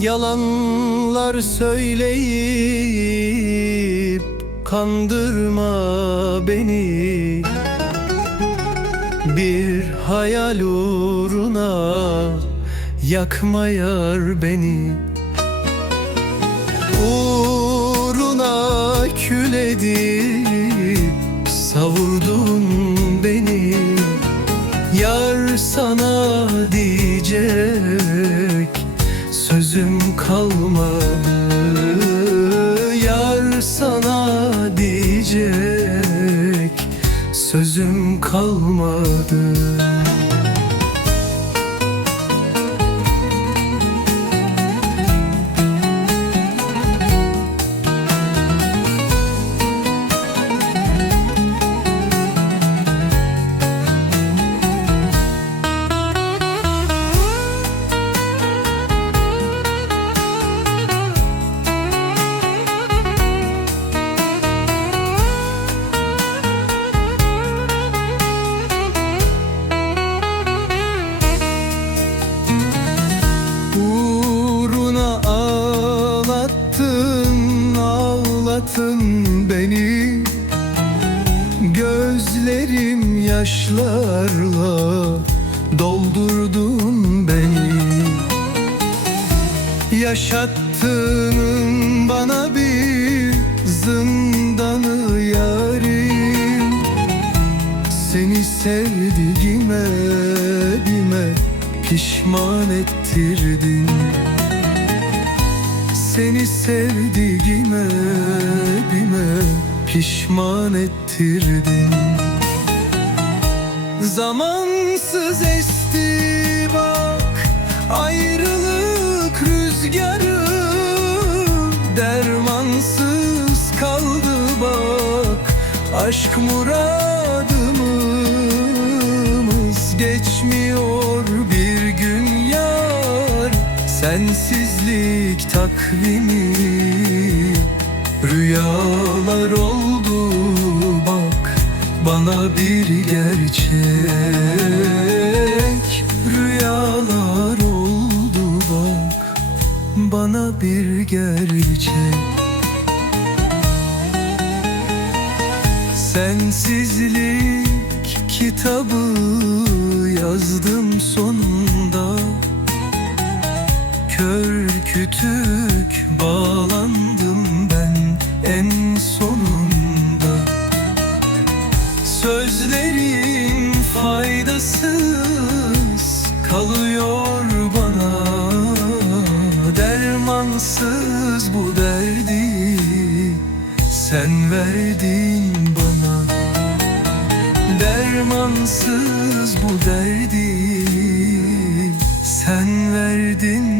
Yalanlar söyleyip kandırma beni. Bir hayal uğruna yakma beni. Uğruna kül edip sözüm kalmadı Yar sana diyecek sözüm kalmadı ağlatın beni. Gözlerim yaşlarla doldurdun beni. Yaşattığın bana bir zindanı yarim. Seni sevdiğime dime pişman ettirdin Seni sevdiğime dime pişman ettirdin. Zamansız esti bak ayrılık rüzgarı Dermansız kaldı bak. Aşk muradımız Geçmiyor Sensizlik takvimi Rüyalar oldu bak bana bir gerçek. Rüyalar oldu bak bana bir gerçek. Sensizlik kitabı yazdım sonunda Kör kütük bağlandım ben en sonunda. Sözlerin faydasız kalıyor bana. Dermansız bu derdi sen verdin bana. Dermansız bu derdi sen verdin